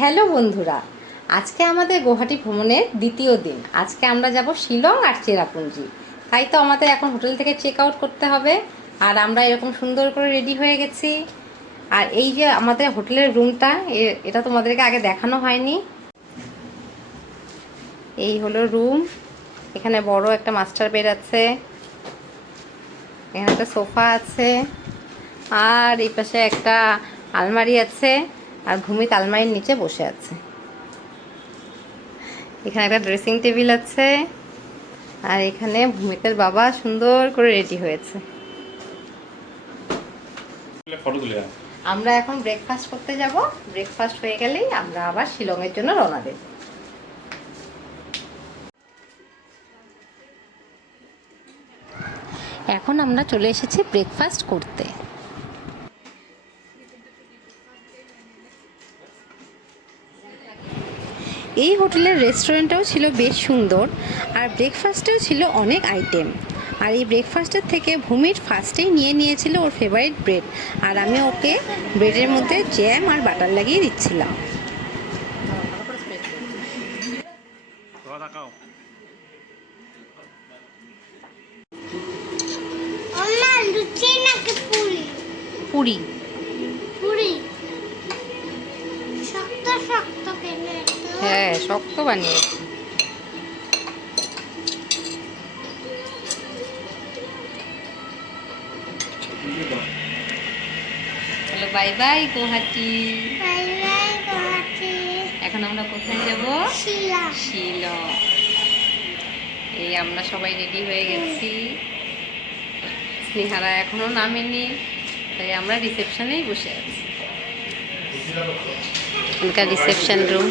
Hello বন্ধুরা, আজকে আমাদের গুয়াহাটি ভ্রমণের দ্বিতীয় দিন। আজকে আমরা যাব শিলং আর চেরাপুঞ্জি। তাই তো আমাদের এখন হোটেল থেকে চেক আউট করতে হবে। আর আমরা এরকম সুন্দর করে রেডি হয়ে গেছি। আর এই যে আমাদের হোটেলের রুমটা, এটা তোমাদেরকে আগে দেখানো হয়নি। এই হলো রুম। এখানে বড় একটা মাস্টার বেড আছে, এখানে একটা সোফা আছে, আর এই পাশে একটা আলমারি আছে। আর ভূমিত আলমারির নিচে বসে আছে। এখানে একটা ড্রেসিং টেবিল আছে। আর এখানে ভূমিতের বাবা সুন্দর করে রেডি হয়েছে। আমরা এখন ব্রেকফাস্ট করতে যাব। ব্রেকফাস্ট হয়ে গেলেই আমরা আবার শিলংয়ের জন্য রওনা দেব। এখন আমরা চলে এসেছি ব্রেকফাস্ট করতে। এই হোটেলের রেস্টুরেন্টটাও ছিল বেশ সুন্দর, আর ব্রেকফাস্টেও ছিল অনেক আইটেম। আর এই ব্রেকফাস্টের থেকে ভূমির ফার্স্টেই নিয়ে নিয়েছিল ওর ফেভারিট ব্রেড, আর আমি ওকে ব্রেডের মধ্যে জ্যাম আর বাটার লাগিয়ে দিচ্ছিলাম। পুরি হ্যাঁ, শক্ত বানিয়ে। Hello, bye bye Guwahati. এখন আমরা কোথায় যাব? শিলং। এই আমরা সবাই রেডি হয়ে গেছি। স্নেহারা এখনো নামেনি, তাই আমরা রিসেপশনেই বসে আছি। এখানকার রিসেপশন রুম।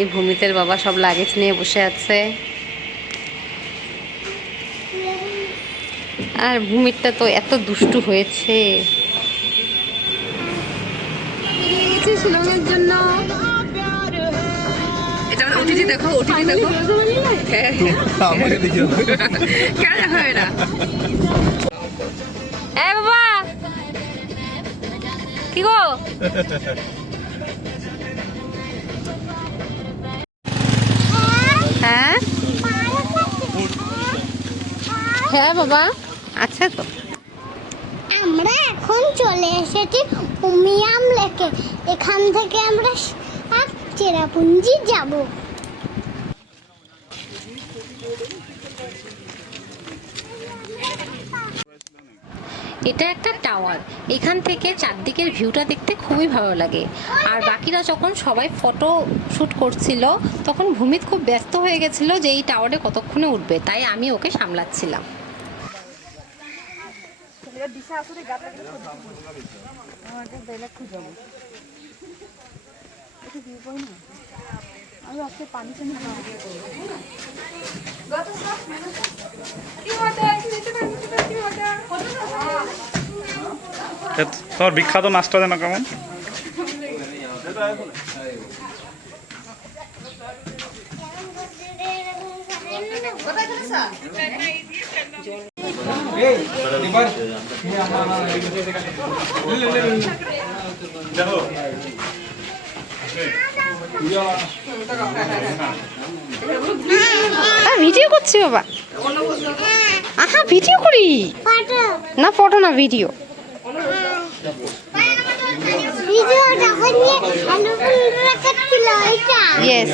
এই ভূমিতের বাবা সব লাগেজ নিয়ে বসে আছে। আর ভূমিরটা তো এত দুষ্টু হয়েছে। শিলংয়ের জন্য এটা ওটিটি দেখো, ওটিটি দেখো। হ্যাঁ, আমাকে দেখি কেন দেখো এটা। এ বাবা, কি গো? হ্যাঁ হ্যাঁ বাবা, আচ্ছা। তো আমরা এখন চলে এসেছি উমিয়াম লেকে। এখান থেকে আমরা চেরাপুঞ্জি যাব। এটা একটা টাওয়ার। এখান থেকে চারদিকের ভিউটা দেখতে খুবই ভালো লাগে। আর বাকিরা যখন সবাই ফটো শ্যুট করছিল, তখন ভূমিত খুব ব্যস্ত হয়ে গেছিল যে এই টাওয়ারে কতক্ষণে উঠবে, তাই আমি ওকে সামলাচ্ছিলাম। তোর বিখ্যাত নাচটা যেন কেমন? ভিডিও করছি বাবা। আহা, ভিডিও করি না, ফটো না, ভিডিও। ইয়েস।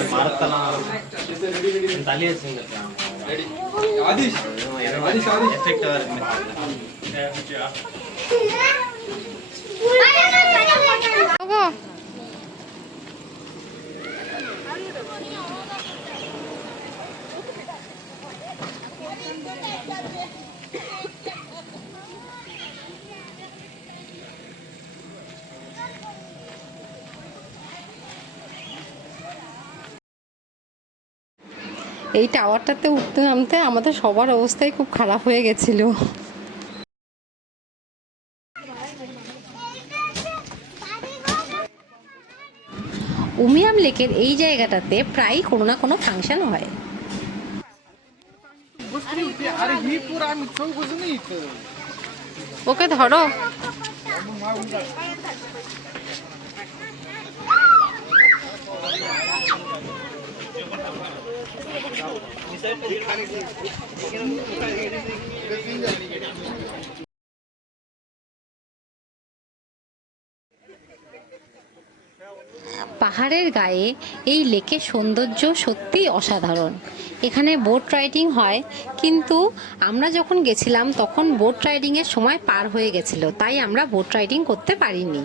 এই টাওয়ারটাতে উঠতে নামতে আমাদের সবার অবস্থাই খুব খারাপ হয়ে গেছিল। উমিয়াম লেকের এই জায়গাটাতে প্রায় কোনো না কোনো ফাংশন হয়। ওকে ধরো। পাহাড়ের গায়ে এই লেকের সৌন্দর্য সত্যিই অসাধারণ। এখানে বোট রাইডিং হয়, কিন্তু আমরা যখন গেছিলাম তখন বোট রাইডিংয়ের সময় পার হয়ে গেছিল, তাই আমরা বোট রাইডিং করতে পারিনি।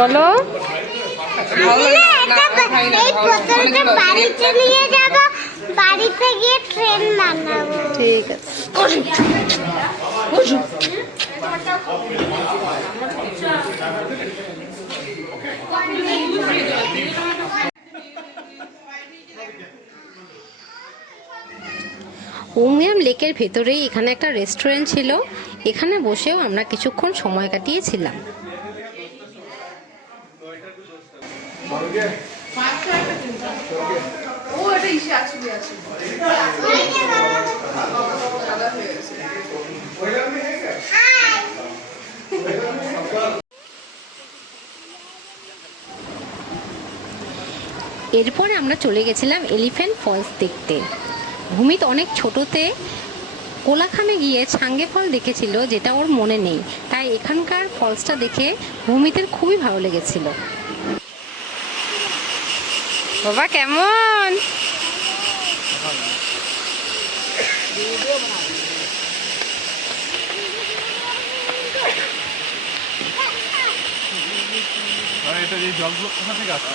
বলো, এই বোতলটা বাড়িতে নিয়ে যাব, বাড়িতে গিয়ে ট্রেন বানাবো। ঠিক আছে। উমিয়াম লেকের ভেতরেই এখানে একটা রেস্টুরেন্ট ছিল, এখানে বসেও আমরা কিছুক্ষণ সময় কাটিয়েছিলাম। এরপরে আমরা চলে গেছিলাম এলিফ্যান্ট ফলস দেখতে। ভূমিত অনেক ছোটতে কোলাখামে গিয়ে ছাঙ্গে ফল দেখেছিল, যেটা ওর মনে নেই, তাই এখানকার ফলসটা দেখে ভূমিতের খুবই ভালো লেগেছিল। বাবা কেমন? এটা এই জলগুলো কোথা থেকে আসছে?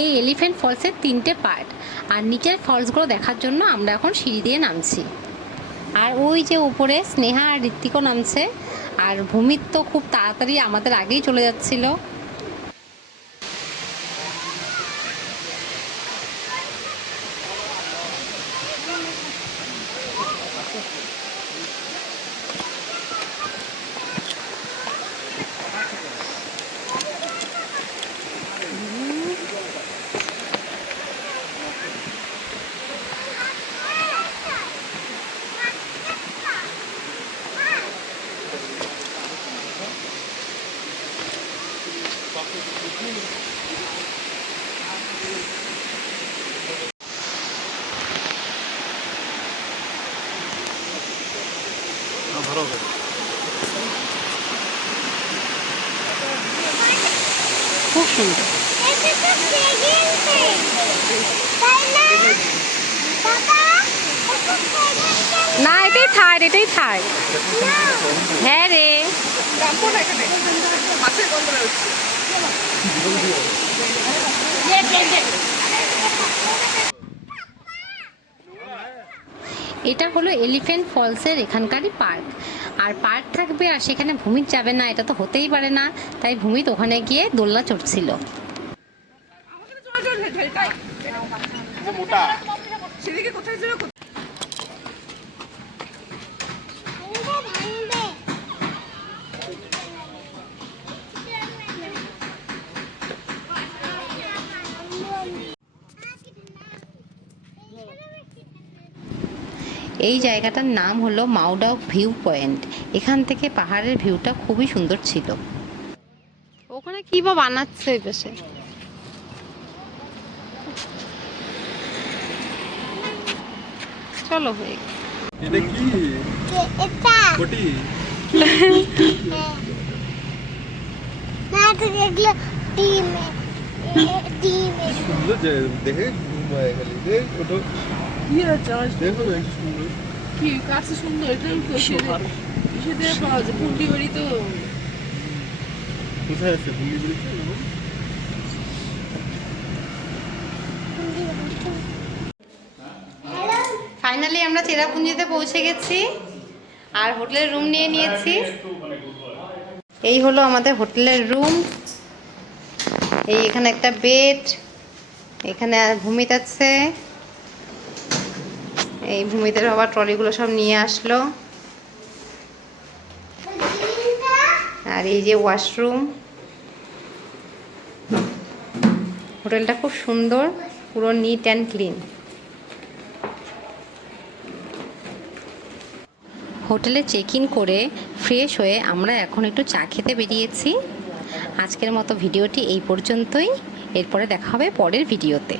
এই এলিফ্যান্ট ফলসের 3টে পার্ট, আর নিচের ফলসগুলো দেখার জন্য আমরা এখন সিঁড়ি দিয়ে নামছি। আর ওই যে উপরে স্নেহা আর ঋত্বিকও নামছে, আর ভূমিত তো খুব তাড়াতাড়ি আমাদের আগেই চলে যাচ্ছিল। খুব সুন্দর। না, এটাই থার্ড, এটাই থার্ড। হ্যাঁ রে, এটা হলো এলিফ্যান্ট ফলসের এখানকারই পার্ক। আর পার্ক থাকবে আর সেখানে ভূমিত যাবে না, এটা তো হতেই পারে না, তাই ভূমিত ওখানে গিয়ে দোলনা চড়ছিল। এই জায়গাটার নাম হলো মাউডাউ ভিউ পয়েন্ট। এখান থেকে পাহাড়ের ভিউটা খুবই সুন্দর ছিল। ওখানে কি বা বানাচ্ছে ওই পাশে? চলো হয়ে গেল। এটা কি? এটা কোটি? না, তো এগুলো ডিম, ডিম। সুন্দর যে দেখে ঘুমায় খালি দেখ ওটা কি আছে আজ দেখো বেশ সুন্দর কি কাছে সুন্দর এটা সেটা পাওয়া যায় পুন্ডি বাড়ি তো কোথায় আছে বুলি বুলিতে ফাইনালি আমরা চেরাপুঞ্জিতে পৌঁছে গেছি আর হোটেলের রুম নিয়ে নিয়েছি। এই হলো আমাদের হোটেলের রুম। এই এখানে একটা বেড, এখানে ভূমিত আছে, এই ভূমিতের বাবা ট্রলিগুলো সব নিয়ে আসলো, আর এই যে ওয়াশরুম, হোটেলটা খুব সুন্দর, পুরো নিট অ্যান্ড ক্লিন। হোটেলে চেক ইন করে ফ্রেশ হয়ে আমরা এখন একটু চা খেতে বেরিয়েছি। আজকের মতো ভিডিওটি এই পর্যন্তই, এরপরে দেখা হবে পরের ভিডিওতে।